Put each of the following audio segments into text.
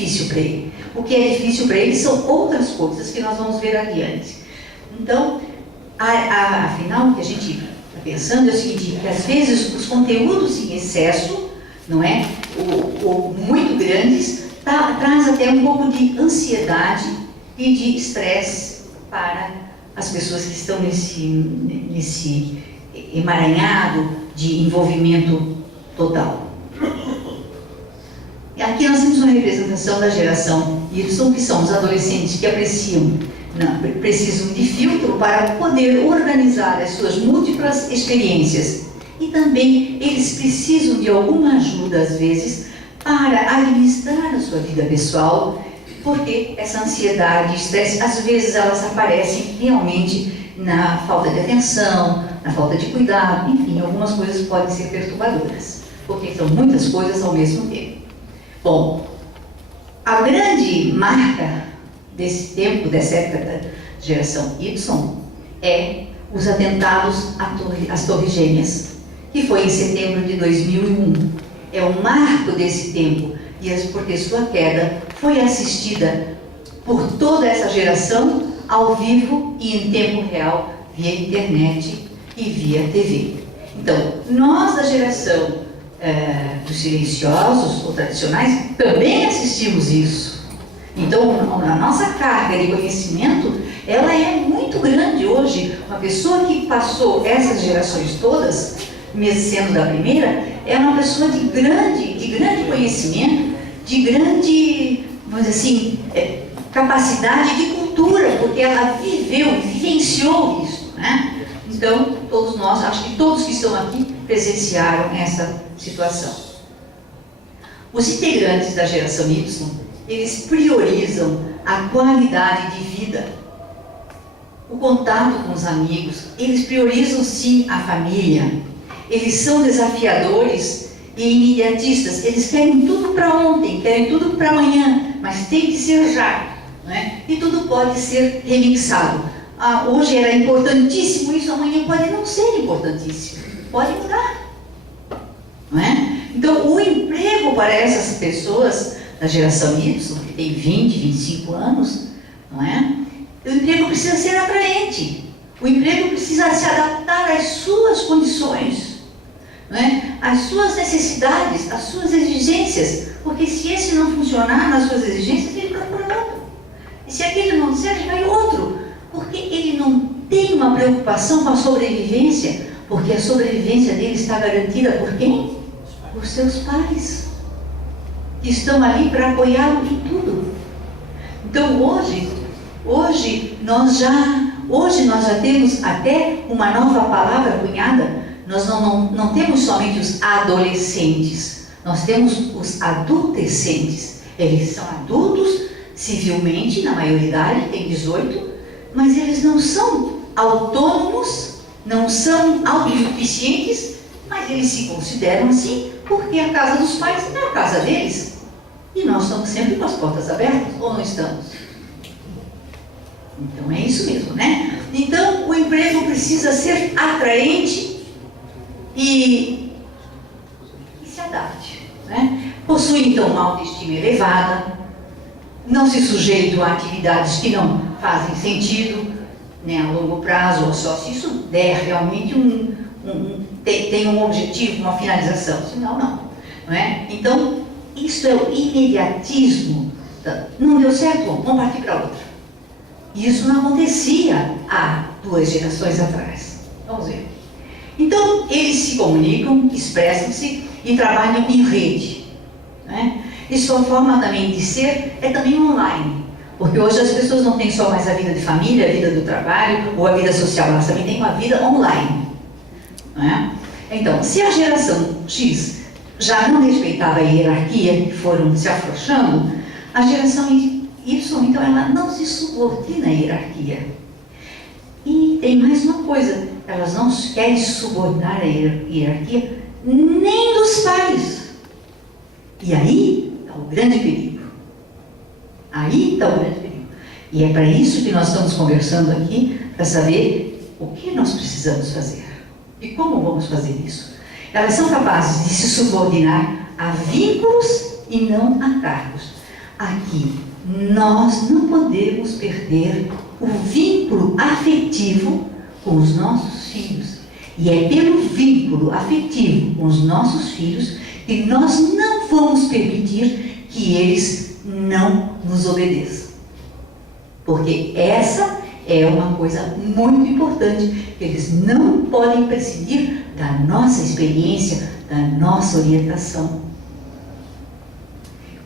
difícil para ele. O que é difícil para ele são outras coisas que nós vamos ver adiante. Então, afinal, o que a gente está pensando é o seguinte, que às vezes os conteúdos em excesso, não é, ou muito grandes, traz até um pouco de ansiedade e de estresse para as pessoas que estão nesse emaranhado de envolvimento total. E aqui nós temos uma representação da geração Y, que são os adolescentes que precisam de filtro para poder organizar as suas múltiplas experiências. E também eles precisam de alguma ajuda, às vezes, para administrar a sua vida pessoal, porque essa ansiedade e estresse, às vezes elas aparecem realmente na falta de atenção, na falta de cuidado, enfim, algumas coisas podem ser perturbadoras, porque são muitas coisas ao mesmo tempo. Bom, a grande marca desse tempo, dessa época da geração Y, é os atentados às Torres Gêmeas, que foi em setembro de 2001. É um marco desse tempo, porque sua queda foi assistida por toda essa geração, ao vivo e em tempo real, via internet e via TV. Então, nós da geração dos silenciosos ou tradicionais também assistimos isso. Então, a nossa carga de conhecimento, ela é muito grande hoje. Uma pessoa que passou essas gerações todas, mesmo sendo da primeira, é uma pessoa de grande conhecimento, de grande, vamos dizer assim, capacidade de cultura, porque ela viveu, vivenciou isso, né? Então, todos nós, acho que todos que estão aqui presenciaram essa situação. Os integrantes da geração Y, eles priorizam a qualidade de vida, o contato com os amigos, eles priorizam sim a família, eles são desafiadores e imediatistas, eles querem tudo para ontem, querem tudo para amanhã, mas tem que ser já, não é? E tudo pode ser remixado. Hoje era importantíssimo isso, amanhã pode não ser importantíssimo, pode mudar, não é? Então, o emprego para essas pessoas da geração Y, que tem 20, 25 anos, não é? O emprego precisa ser atraente, o emprego precisa se adaptar às suas condições, não é? Às suas necessidades, às suas exigências, porque se esse não funcionar nas suas exigências, ele procura outro. E se aquele não serve, vai outro. Porque ele não tem uma preocupação com a sobrevivência, porque a sobrevivência dele está garantida por quem? Por seus pais, que estão ali para apoiá-lo em tudo. Então hoje nós já temos até uma nova palavra cunhada. Nós não temos somente os adolescentes, nós temos os adultescentes. Eles são adultos, civilmente, na maioridade, tem 18, mas eles não são autônomos, não são autossuficientes, mas eles se consideram assim, porque a casa dos pais é a casa deles. E nós estamos sempre com as portas abertas, ou não estamos? Então é isso mesmo, né? Então o emprego precisa ser atraente e se adapte, né? Possui então uma autoestima elevada, não se sujeita a atividades que não fazem sentido, né, a longo prazo, ou só se isso der realmente tem um objetivo, uma finalização, senão não é? Então, isso é o imediatismo. Não deu certo, vamos partir para outra. Isso não acontecia há 2 gerações atrás. Vamos ver. Então, eles se comunicam, expressam-se e trabalham em rede, né? E sua forma também de ser é também online. Porque hoje as pessoas não têm só mais a vida de família, a vida do trabalho ou a vida social, elas também têm uma vida online, não é? Então, se a geração X já não respeitava a hierarquia, que foram se afrouxando, a geração Y, então, ela não se subordina à hierarquia. E tem mais uma coisa, elas não querem subordinar a hierarquia nem dos pais. E aí está o grande perigo. Aí está o grande perigo. E é para isso que nós estamos conversando aqui, para saber o que nós precisamos fazer. E como vamos fazer isso? Elas são capazes de se subordinar a vínculos e não a cargos. aqui nós não podemos perder o vínculo afetivo com os nossos filhos. E é pelo vínculo afetivo com os nossos filhos que nós não vamos permitir que eles não nos obedeçam. Porque essa é uma coisa muito importante, que eles não podem prescindir da nossa experiência, da nossa orientação.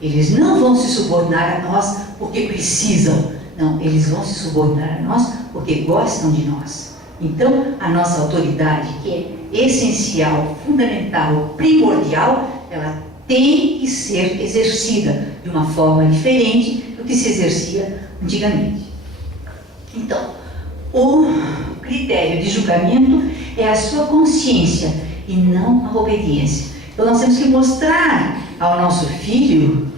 Eles não vão se subordinar a nós porque precisam. Não, eles vão se subordinar a nós porque gostam de nós. Então, a nossa autoridade, que é essencial, fundamental, primordial, ela tem que ser exercida de uma forma diferente do que se exercia antigamente. Então, o critério de julgamento é a sua consciência e não a obediência. Então, nós temos que mostrar ao nosso filho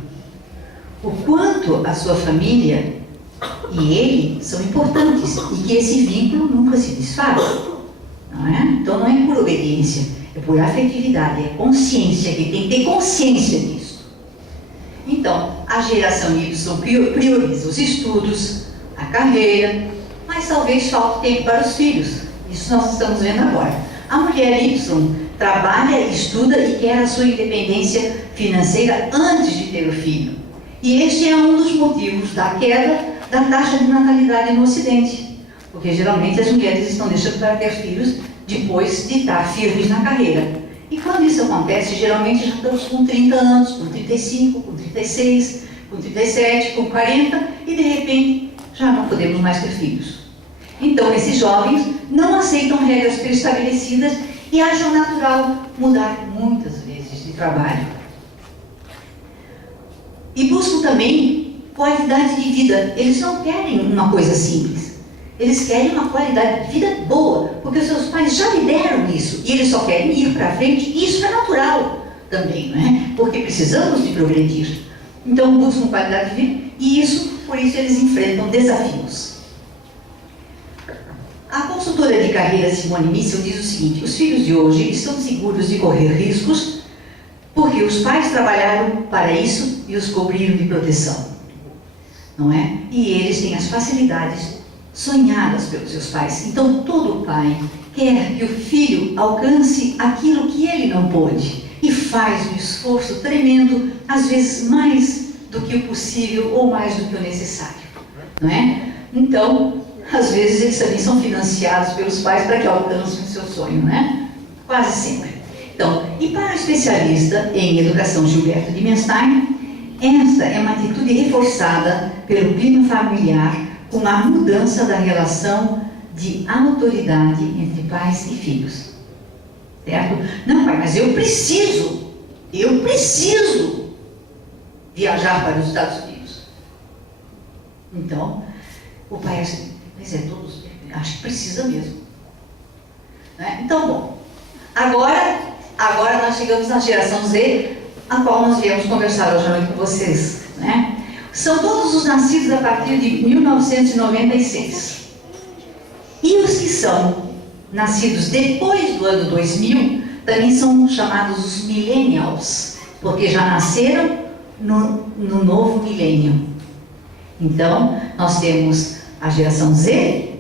o quanto a sua família e ele são importantes e que esse vínculo nunca se desfaz, não é? Então não é por obediência, é por afetividade, é consciência, que tem que ter consciência disso. Então, a geração Y prioriza os estudos, a carreira, mas talvez falte tempo para os filhos. Isso nós estamos vendo agora. A mulher Y trabalha, estuda e quer a sua independência financeira antes de ter o filho. E este é um dos motivos da queda da taxa de natalidade no Ocidente, porque geralmente as mulheres estão deixando para ter filhos depois de estar firmes na carreira. E quando isso acontece, geralmente já estamos com 30 anos, com 35, com 36, com 37, com 40 e de repente já não podemos mais ter filhos. Então esses jovens não aceitam regras pré-estabelecidas e acham natural mudar muitas vezes de trabalho. E buscam também qualidade de vida. Eles não querem uma coisa simples. Eles querem uma qualidade de vida boa, porque os seus pais já lhe deram isso e eles só querem ir para frente. E isso é natural também, não é? Porque precisamos de progredir. Então buscam qualidade de vida e por isso eles enfrentam desafios. A consultora de carreira Simone Michel diz o seguinte: os filhos de hoje estão seguros de correr riscos porque os pais trabalharam para isso e os cobriram de proteção. Não é? E eles têm as facilidades sonhadas pelos seus pais. Então, todo pai quer que o filho alcance aquilo que ele não pôde e faz um esforço tremendo, às vezes mais do que o possível ou mais do que o necessário. Não é? Então, às vezes eles também são financiados pelos pais para que alcancem o seu sonho, não é? Quase sempre. Então, e para o especialista em educação Gilberto Dimenstein, essa é uma atitude reforçada pelo clima familiar com a mudança da relação de autoridade entre pais e filhos. Certo? Não, pai, mas eu preciso viajar para os Estados Unidos. Então, o pai assim, mas todos, acho que precisa mesmo. Né? Então, bom, agora nós chegamos na geração Z, a qual nós viemos conversar hoje à noite com vocês, né? São todos os nascidos a partir de 1996. E os que são nascidos depois do ano 2000 também são chamados os millennials, porque já nasceram no novo milênio. Então, nós temos a geração Z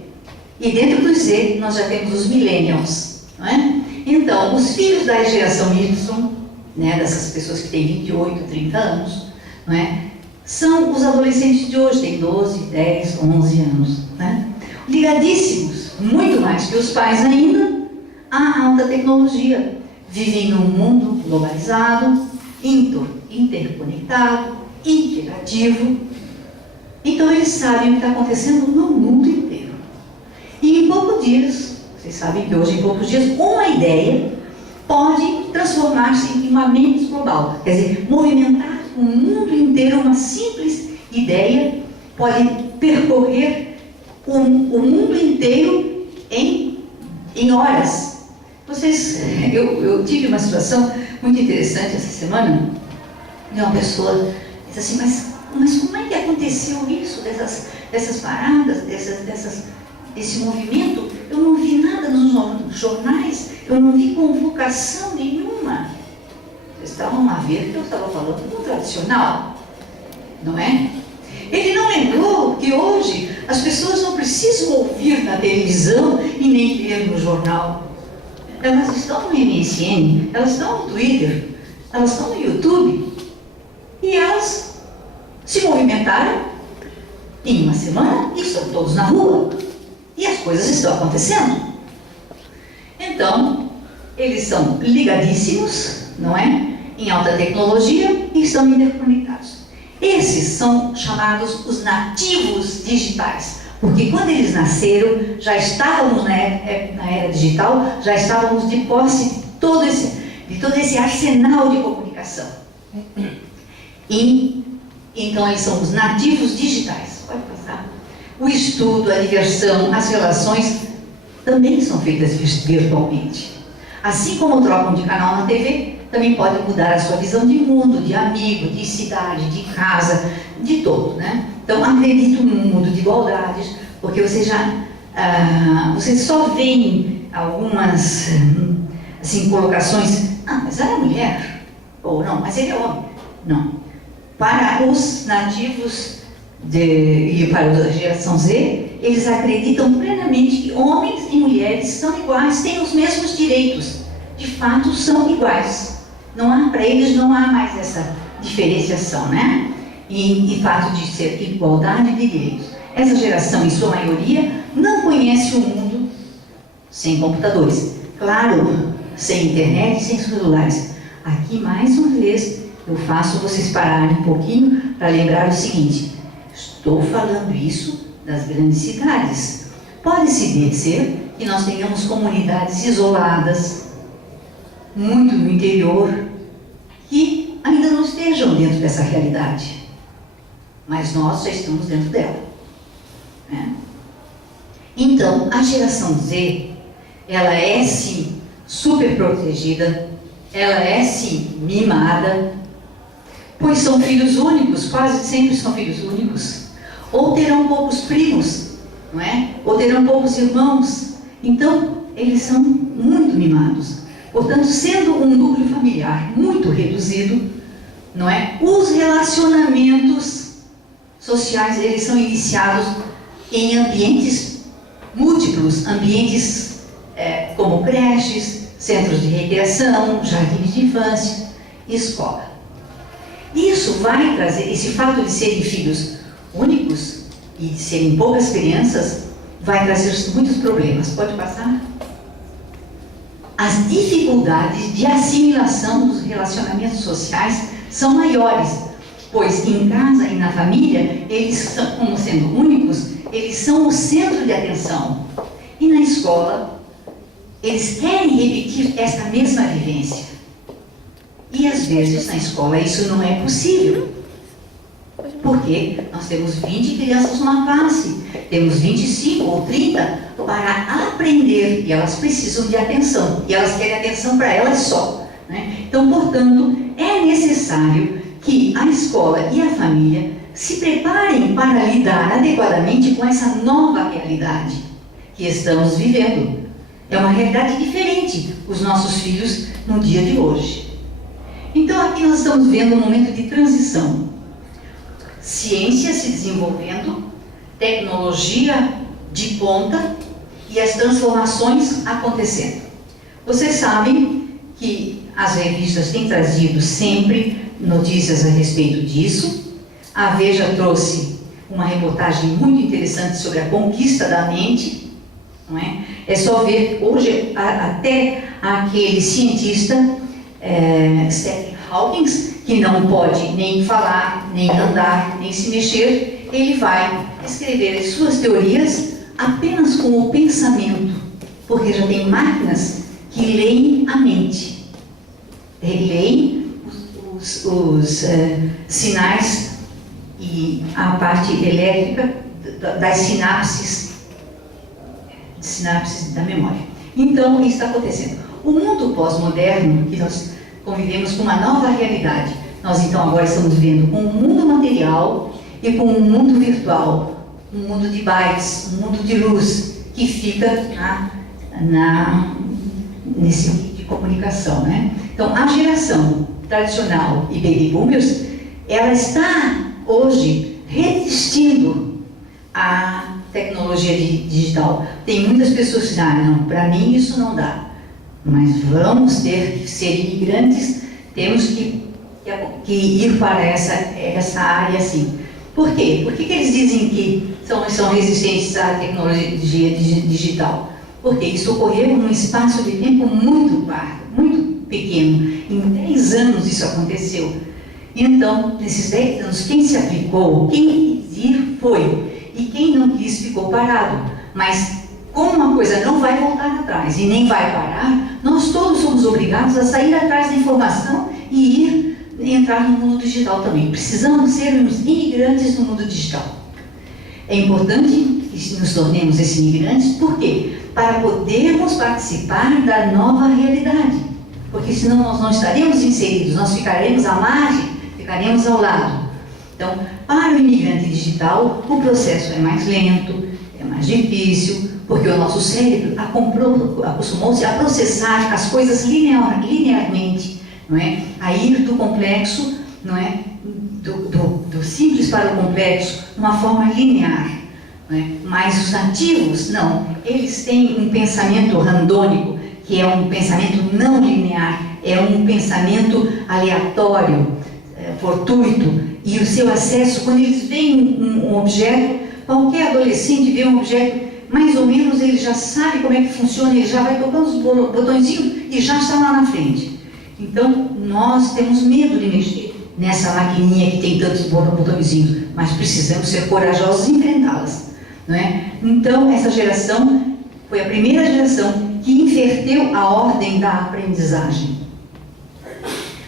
e dentro do Z nós já temos os millennials, não é? Então, os filhos da geração Y, né, dessas pessoas que têm 28, 30 anos, não é? São os adolescentes de hoje, têm 12, 10, 11 anos, né? Ligadíssimos, muito mais que os pais ainda, à alta tecnologia. Vivem num mundo globalizado, interconectado, interativo. Então eles sabem o que está acontecendo no mundo inteiro. E em poucos dias, vocês sabem que hoje em poucos dias, uma ideia pode transformar-se em uma mente global. Quer dizer, movimentar o mundo inteiro, uma simples ideia pode percorrer o mundo inteiro em horas. Eu tive uma situação muito interessante essa semana, e uma pessoa disse assim, mas como é que aconteceu isso, dessas paradas, desse movimento? Eu não vi nada nos jornais, eu não vi convocação nenhuma. Vocês estavam a ver que eu estava falando do tradicional. não é? Ele não lembrou que hoje as pessoas não precisam ouvir na televisão e nem ler no jornal. Elas estão no MSN, elas estão no Twitter, elas estão no YouTube e elas se movimentaram em uma semana e estão todos na rua e as coisas estão acontecendo. Então, eles são ligadíssimos, não é? Em alta tecnologia e estão interconectados. Esses são chamados os nativos digitais, porque quando eles nasceram, já estávamos na era digital, já estávamos de posse de todo esse arsenal de comunicação. E então eles são os nativos digitais. Pode passar. O estudo, a diversão, as relações também são feitas virtualmente. Assim como trocam de canal na TV, também pode mudar a sua visão de mundo, de amigo, de cidade, de casa, de todo, né? Então, acredito num mundo de igualdades, porque você só vê algumas assim, colocações, mas ela é mulher, ou não, mas ele é homem. Não. Para os nativos e para a geração Z, eles acreditam plenamente que homens e mulheres são iguais, têm os mesmos direitos. De fato, são iguais. Para eles não há mais essa diferenciação, né? E fato de ser igualdade de direitos. Essa geração, em sua maioria, não conhece o mundo sem computadores. Claro, sem internet, sem celulares. Aqui, mais uma vez, eu faço vocês pararem um pouquinho para lembrar o seguinte. Estou falando isso das grandes cidades. Pode-se ser que nós tenhamos comunidades isoladas, muito no interior, que ainda não estejam dentro dessa realidade. Mas nós já estamos dentro dela. Né? Então, a geração Z, ela é sim super protegida, ela é sim mimada, pois são filhos únicos, quase sempre são filhos únicos, ou terão poucos primos, não é? Ou terão poucos irmãos. Então, eles são muito mimados. Portanto, sendo um núcleo familiar muito reduzido, não é? Os relacionamentos sociais, eles são iniciados em ambientes múltiplos, ambientes como creches, centros de recreação, jardins de infância e escola. Isso vai trazer, esse fato de serem filhos únicos e de serem poucas crianças, vai trazer muitos problemas. Pode passar? As dificuldades de assimilação dos relacionamentos sociais são maiores, pois em casa e na família, eles são, como sendo únicos, eles são o centro de atenção. E na escola, eles querem repetir essa mesma vivência. E às vezes na escola isso não é possível. Porque nós temos 20 crianças numa classe, temos 25 ou 30 para aprender e elas precisam de atenção e elas querem atenção para elas só, né? Então, portanto, é necessário que a escola e a família se preparem para lidar adequadamente com essa nova realidade que estamos vivendo. É uma realidade diferente, os nossos filhos no dia de hoje. Então, aqui nós estamos vendo um momento de transição. Ciência se desenvolvendo, tecnologia de ponta e as transformações acontecendo. Vocês sabem que as revistas têm trazido sempre notícias a respeito disso. A Veja trouxe uma reportagem muito interessante sobre a conquista da mente, não é? É só ver, hoje, até aquele cientista, Stephen Hawking, que não pode nem falar, nem andar, nem se mexer, ele vai escrever as suas teorias apenas com o pensamento, porque já tem máquinas que leem a mente, leem os sinais e a parte elétrica das sinapses da memória. Então, isso está acontecendo. O mundo pós-moderno, que nós convivemos com uma nova realidade. Nós, então, agora estamos vivendo com um mundo material e com um mundo virtual, um mundo de bytes, um mundo de luz, que fica nesse de comunicação, né? Então, a geração tradicional e baby boomers, ela está hoje resistindo à tecnologia digital. Tem muitas pessoas que dizem, não, para mim isso não dá. Mas vamos ter que ser imigrantes, temos que ir para essa área assim. Por quê? Por que eles dizem que são resistentes à tecnologia digital? Porque isso ocorreu num espaço de tempo muito pequeno. Em 10 anos isso aconteceu. Então, nesses 10 anos, quem se aplicou, quem quis ir, foi. E quem não quis, ficou parado. Mas, como uma coisa não vai voltar atrás e nem vai parar, nós todos somos obrigados a sair atrás da informação e entrar no mundo digital também. Precisamos ser uns imigrantes no mundo digital. É importante que nos tornemos esses imigrantes, por quê? Para podermos participar da nova realidade. Porque senão nós não estaremos inseridos, nós ficaremos à margem, ficaremos ao lado. Então, para o imigrante digital, o processo é mais lento, é mais difícil, porque o nosso cérebro acostumou-se a processar as coisas linearmente, não é? A ir do complexo, não é? Do simples para o complexo, de uma forma linear. Não é? Mas os nativos, não. Eles têm um pensamento randônico, que é um pensamento não linear, é um pensamento aleatório, fortuito, e o seu acesso, quando eles veem um objeto, qualquer adolescente vê um objeto, mais ou menos ele já sabe como é que funciona, ele já vai tocando os botõezinhos e já está lá na frente. Então, nós temos medo de mexer nessa maquininha que tem tantos botõezinhos, mas precisamos ser corajosos e enfrentá-las, não é? Então, essa geração foi a primeira geração que inverteu a ordem da aprendizagem.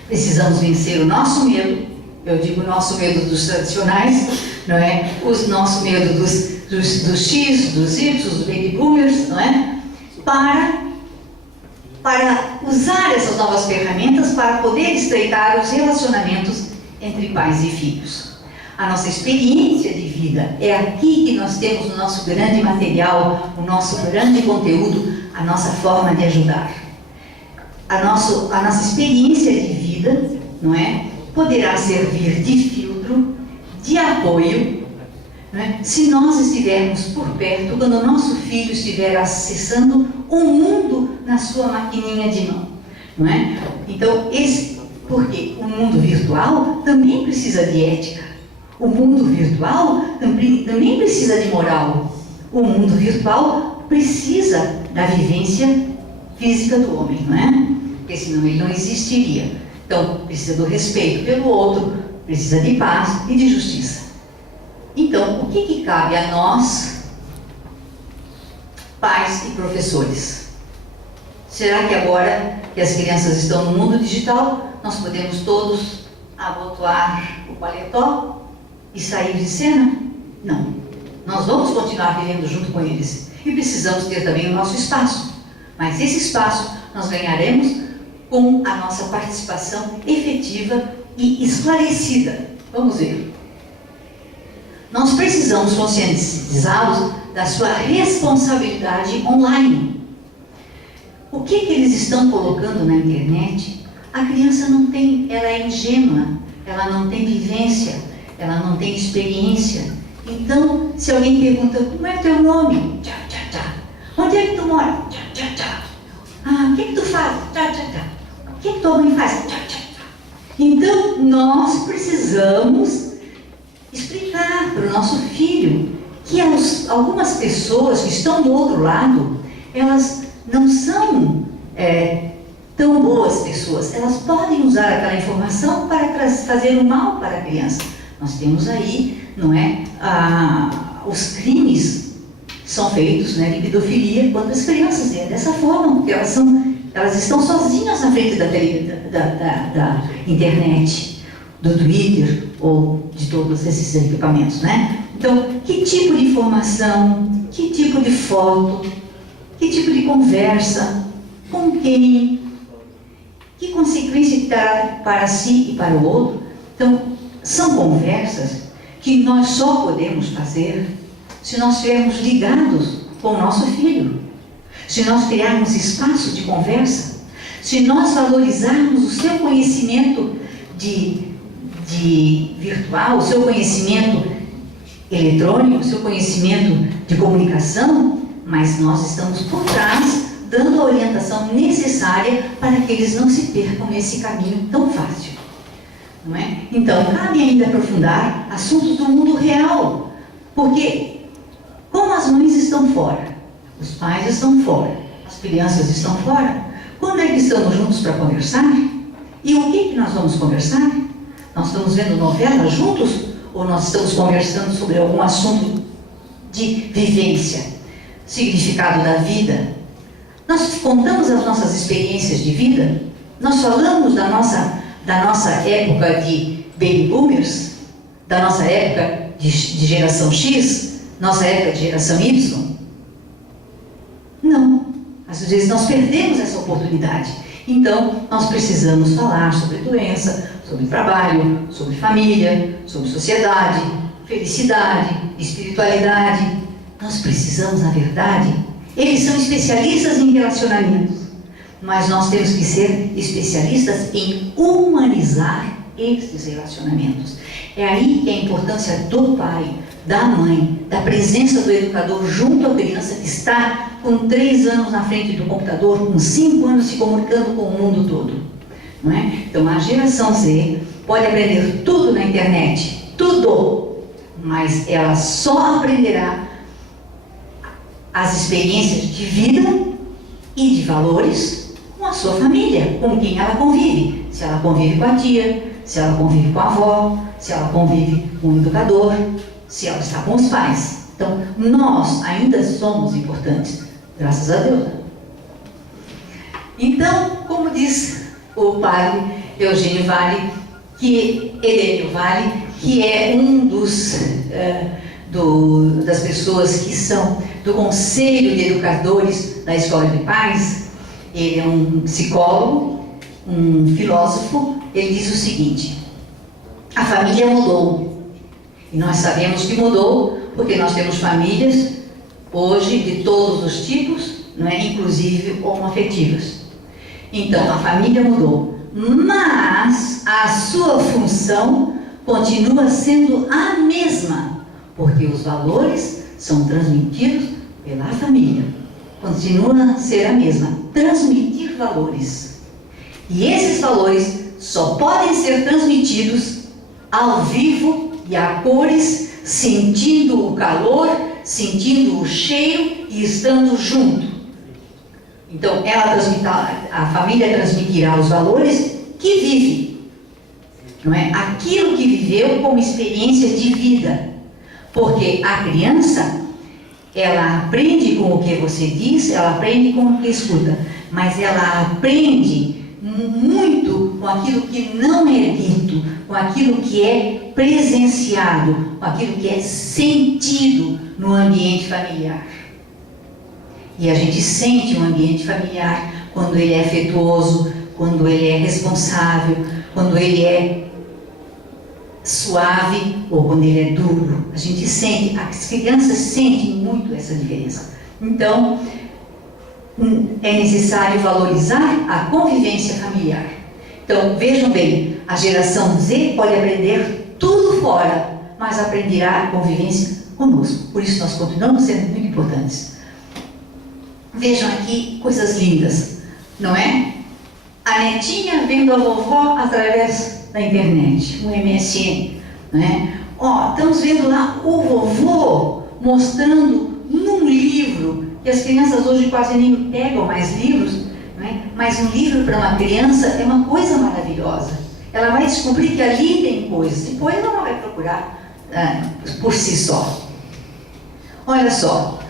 Precisamos vencer o nosso medo, eu digo o nosso medo dos tradicionais, não é? O nosso medo dos X, dos Y, dos baby boomers, não é? Para usar essas novas ferramentas para poder estreitar os relacionamentos entre pais e filhos. A nossa experiência de vida é aqui que nós temos o nosso grande material, o nosso grande conteúdo, a nossa forma de ajudar. A nossa experiência de vida, não é? Poderá servir de filtro, de apoio, não é? Se nós estivermos por perto, quando o nosso filho estiver acessando o mundo na sua maquininha de mão, não é? Então, porque o mundo virtual também precisa de ética, o mundo virtual também precisa de moral, o mundo virtual precisa da vivência física do homem, não é? Porque senão ele não existiria. Então, precisa do respeito pelo outro, precisa de paz e de justiça. Então, o que cabe a nós, pais e professores? Será que agora que as crianças estão no mundo digital, nós podemos todos abotoar o paletó e sair de cena? Não. Nós vamos continuar vivendo junto com eles. E precisamos ter também o nosso espaço. Mas esse espaço nós ganharemos com a nossa participação efetiva e esclarecida. Vamos ver. Nós precisamos conscientizá-los da sua responsabilidade online. O que eles estão colocando na internet? A criança não tem, ela é ingênua, ela não tem vivência, ela não tem experiência. Então, se alguém pergunta, como é teu nome? Tchá, tchá, tchá. Onde é que tu mora? Tchá, tchá, tchá. Ah, o que tu faz? Tchá, tchá, tchá. O que tua mãe faz? Tchá, tchá, tchá. Então, nós precisamos explicar para o nosso filho que algumas pessoas que estão do outro lado, elas não são tão boas pessoas. Elas podem usar aquela informação para fazer o mal para a criança. Nós temos aí, não é, os crimes são feitos, né, de pedofilia contra as crianças. É dessa forma, porque elas estão sozinhas na frente da internet, do Twitter ou de todos esses equipamentos, né? Então, que tipo de informação, que tipo de foto, que tipo de conversa, com quem, que consequência terá para si e para o outro? Então, são conversas que nós só podemos fazer se nós estivermos ligados com o nosso filho, se nós criarmos espaço de conversa, se nós valorizarmos o seu conhecimento de virtual, o seu conhecimento eletrônico, o seu conhecimento de comunicação, mas nós estamos por trás, dando a orientação necessária para que eles não se percam nesse caminho tão fácil. Não é? Então, cabe ainda aprofundar assuntos do mundo real, porque como as mães estão fora, os pais estão fora, as crianças estão fora, quando é que estamos juntos para conversar? E o que nós vamos conversar? Nós estamos vendo novela juntos? Ou nós estamos conversando sobre algum assunto de vivência, significado da vida? Nós contamos as nossas experiências de vida? Nós falamos da nossa época de baby boomers? Da nossa época de geração X? Nossa época de geração Y? Não. Às vezes nós perdemos essa oportunidade. Então, nós precisamos falar sobre doença, sobre trabalho, sobre família, sobre sociedade, felicidade, espiritualidade. Nós precisamos, na verdade, eles são especialistas em relacionamentos, mas nós temos que ser especialistas em humanizar esses relacionamentos. É aí que a importância do pai, da mãe, da presença do educador junto à criança que está com 3 anos na frente do computador, com 5 anos se comunicando com o mundo todo. Não é? Então a geração Z pode aprender tudo na internet, tudo, mas ela só aprenderá as experiências de vida e de valores com a sua família, com quem ela convive. Se ela convive com a tia, se ela convive com a avó, se ela convive com o educador, se ela está com os pais. Então, nós ainda somos importantes, graças a Deus. Então, como diz o padre Eugênio Vale, Helênio Vale, que é um das pessoas que são do Conselho de Educadores da Escola de Pais, ele é um psicólogo, um filósofo. Ele diz o seguinte: a família mudou, e nós sabemos que mudou, porque nós temos famílias hoje de todos os tipos, não é? Inclusive homoafetivas. Então, a família mudou, mas a sua função continua sendo a mesma, porque os valores são transmitidos pela família. Continua a ser a mesma, transmitir valores. E esses valores só podem ser transmitidos ao vivo e a cores, sentindo o calor, sentindo o cheiro e estando junto. Então, a família transmitirá os valores que vive, não é? Aquilo que viveu como experiência de vida. Porque a criança, ela aprende com o que você diz, ela aprende com o que escuta, mas ela aprende muito com aquilo que não é dito, com aquilo que é presenciado, com aquilo que é sentido no ambiente familiar. E a gente sente um ambiente familiar quando ele é afetuoso, quando ele é responsável, quando ele é suave ou quando ele é duro. A gente sente, as crianças sentem muito essa diferença. Então, é necessário valorizar a convivência familiar. Então, vejam bem, a geração Z pode aprender tudo fora, mas aprenderá a convivência conosco. Por isso nós continuamos sendo muito importantes. Vejam aqui coisas lindas, não é? A netinha vendo a vovó através da internet, um MSN, não é? Ó, estamos vendo lá o vovô mostrando num livro, que as crianças hoje quase nem pegam mais livros, não é? Mas um livro para uma criança é uma coisa maravilhosa. Ela vai descobrir que ali tem coisas, depois ela vai procurar por si só. Olha só,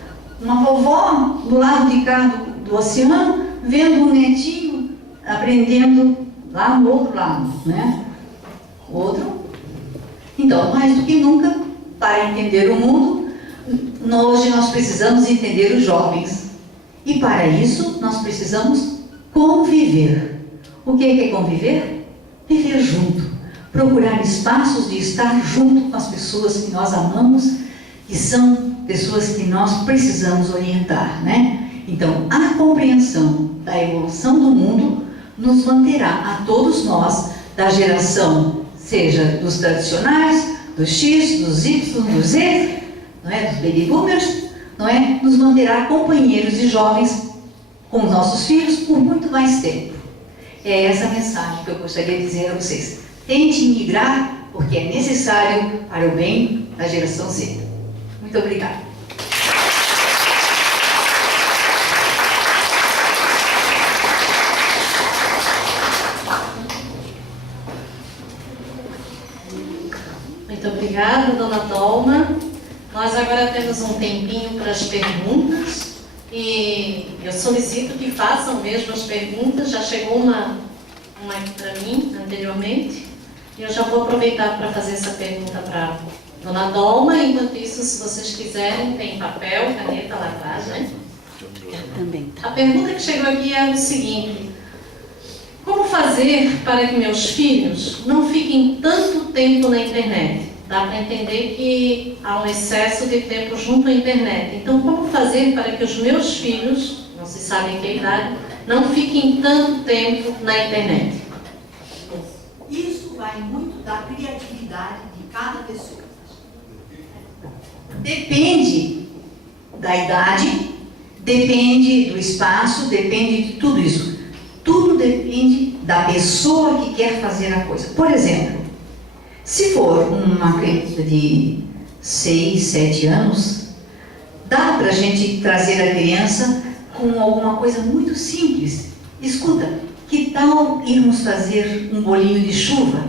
uma vovó do lado de cá do oceano, vendo um netinho aprendendo lá no outro lado, né? Outro. Então, mais do que nunca, para entender o mundo, hoje nós precisamos entender os jovens. E para isso, nós precisamos conviver. O que é conviver? Viver junto. Procurar espaços de estar junto com as pessoas que nós amamos, que são pessoas que nós precisamos orientar, né? Então, a compreensão da evolução do mundo nos manterá a todos nós, da geração seja dos tradicionais, dos X, dos Y, dos Z, não é? Dos baby boomers, não é? Nos manterá companheiros e jovens com os nossos filhos por muito mais tempo. É essa a mensagem que eu gostaria de dizer a vocês. Tente migrar, porque é necessário para o bem da geração Z. Muito obrigada. Muito obrigada, dona Dolma. Nós agora temos um tempinho para as perguntas e eu solicito que façam mesmo as perguntas. Já chegou uma aqui para mim anteriormente e eu já vou aproveitar para fazer essa pergunta para dona Dolma. Enquanto isso, se vocês quiserem, tem papel, caneta lá atrás, né? Também. A pergunta que chegou aqui é o seguinte: como fazer para que meus filhos não fiquem tanto tempo na internet? Dá para entender que há um excesso de tempo junto à internet. Então, como fazer para que os meus filhos, não se sabe em que idade, não fiquem tanto tempo na internet? Isso vai muito da criatividade de cada pessoa. Depende da idade, depende do espaço, depende de tudo isso. Tudo depende da pessoa que quer fazer a coisa. Por exemplo, se for uma criança de 6, 7 anos, dá para a gente trazer a criança com alguma coisa muito simples. Escuta, que tal irmos fazer um bolinho de chuva?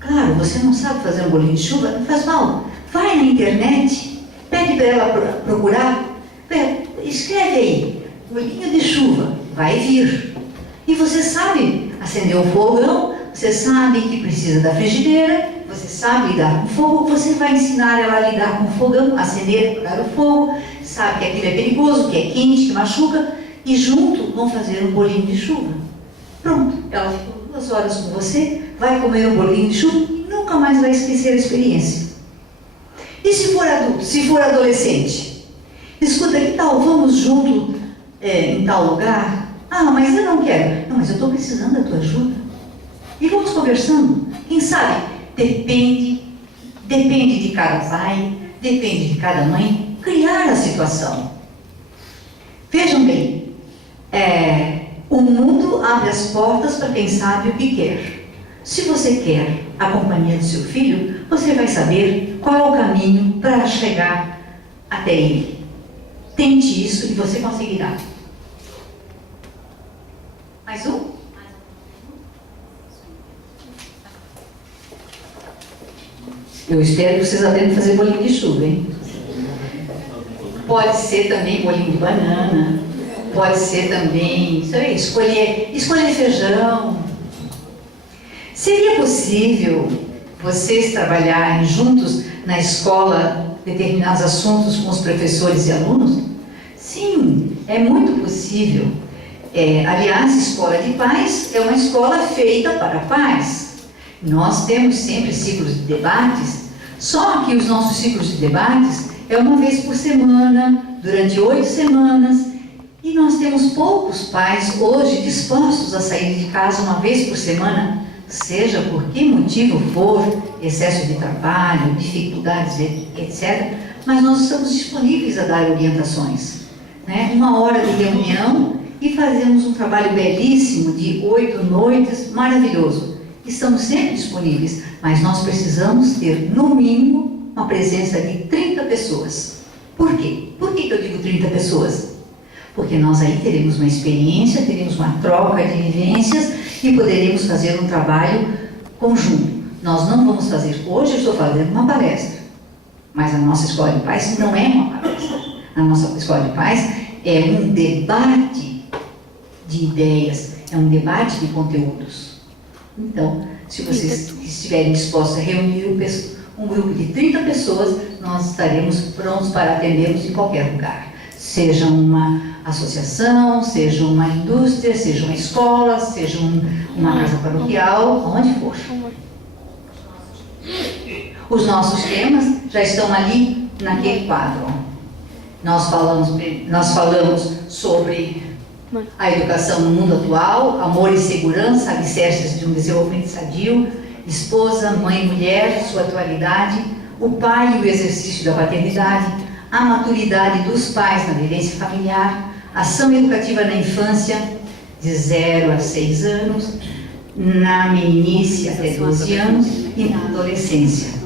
Claro, você não sabe fazer um bolinho de chuva? Não faz mal. Vai na internet, pede para ela procurar, escreve aí, bolinho de chuva, vai vir. E você sabe acender um fogão, você sabe que precisa da frigideira, você sabe lidar com fogo, você vai ensinar ela a lidar com o fogão, acender, apagar o fogo, sabe que aquilo é perigoso, que é quente, que machuca, e junto vão fazer um bolinho de chuva. Pronto, ela ficou 2 horas com você, vai comer um bolinho de chuva e nunca mais vai esquecer a experiência. E se for adulto, se for adolescente? Escuta, que tal, vamos junto em tal lugar? Ah, mas eu não quero. Não, mas eu estou precisando da tua ajuda. E vamos conversando. Quem sabe? Depende de cada pai, depende de cada mãe, criar a situação. Vejam bem, o mundo abre as portas para quem sabe o que quer. Se você quer a companhia do seu filho, você vai saber qual é o caminho para chegar até ele. Tente isso e você conseguirá. Mais um? Eu espero que vocês aprendam a fazer bolinho de chuva, hein? Pode ser também bolinho de banana, pode ser também, isso aí, escolher feijão. Seria possível vocês trabalharem juntos na escola determinados assuntos com os professores e alunos? Sim, é muito possível. Aliás, escola de pais é uma escola feita para pais. Nós temos sempre ciclos de debates, só que os nossos ciclos de debates é uma vez por semana, durante 8 semanas, e nós temos poucos pais hoje dispostos a sair de casa uma vez por semana, seja por que motivo for, excesso de trabalho, dificuldades, etc., mas nós estamos disponíveis a dar orientações, né? 1 hora de reunião e fazemos um trabalho belíssimo de 8 noites, maravilhoso. Estamos sempre disponíveis, mas nós precisamos ter, no mínimo, uma presença de 30 pessoas. Por quê? Por que eu digo 30 pessoas? Porque nós aí teremos uma experiência, teremos uma troca de vivências e poderemos fazer um trabalho conjunto. Nós não vamos fazer, hoje eu estou fazendo uma palestra, mas a nossa escola de pais não é uma palestra. A nossa escola de pais é um debate de ideias, é um debate de conteúdos. Então, se vocês estiverem dispostos a reunir um grupo de 30 pessoas, nós estaremos prontos para atendermos em qualquer lugar. Seja uma associação, seja uma indústria, seja uma escola, seja uma casa paroquial, onde for. Os nossos temas já estão ali naquele quadro. Nós falamos sobre a educação no mundo atual, amor e segurança, alicerces de um desenvolvimento sadio, esposa, mãe, mulher, sua atualidade, o pai e o exercício da paternidade, a maturidade dos pais na vivência familiar, ação educativa na infância, de 0 a 6 anos, na meninice até 12 anos e na adolescência.